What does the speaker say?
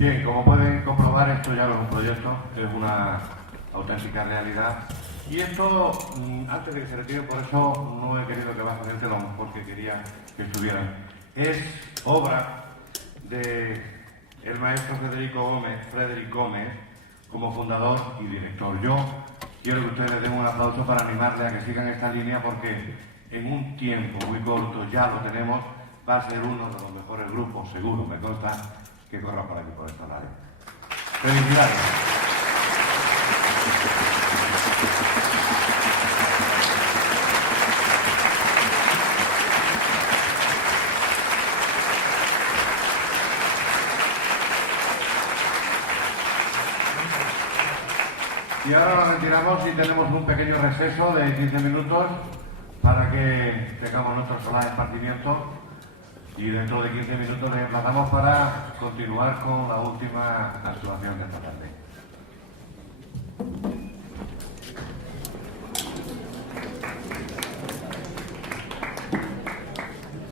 Bien, como pueden comprobar, esto ya no es un proyecto, es una auténtica realidad. Y esto, antes de que se retire, por eso no he querido que bajen el telón, porque quería que estuvieran. Es obra del maestro Frederic Gómez, como fundador y director. Yo quiero que ustedes le den un aplauso para animarle a que sigan esta línea, porque en un tiempo muy corto ya lo tenemos, va a ser uno de los mejores grupos, seguro, me consta, que corra por aquí, por esta área. ¡Felicidades! Y ahora nos retiramos y tenemos un pequeño receso de 15 minutos para que tengamos nuestro solar esparcimiento. Y dentro de 15 minutos les emplazamos para continuar con la última actuación.